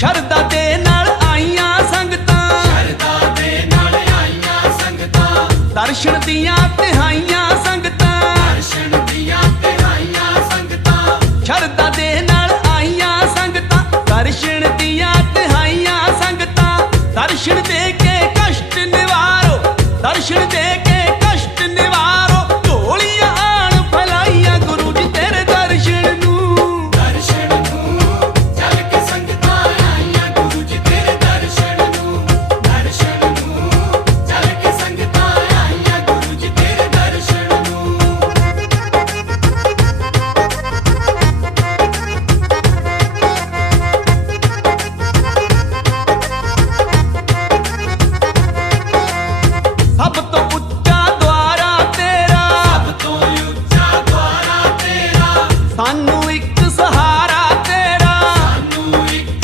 ਸ਼ਰਦਾ ਦੇ ਨਾਲ ਆਈਆਂ ਸੰਗਤਾਂ ਸ਼ਰਦਾ ਦੇ ਨਾਲ ਆਈਆਂ ਸੰਗਤਾਂ ਦਰਸ਼ਨ ਦੀਆਂ ਤਿਹਾਈਆਂ ਸੰਗਤਾਂ ਦਰਸ਼ਨ ਦੀਆਂ ਤਿਹਾਈਆਂ ਸੰਗਤਾਂ ਸ਼ਰਦਾ ਦੇ ਨਾਲ ਆਈਆਂ ਸੰਗਤਾਂ ਦਰਸ਼ਨ ਦੀਆਂ ਤਿਹਾਈਆਂ ਸੰਗਤਾਂ ਦਰਸ਼ਨ I know it.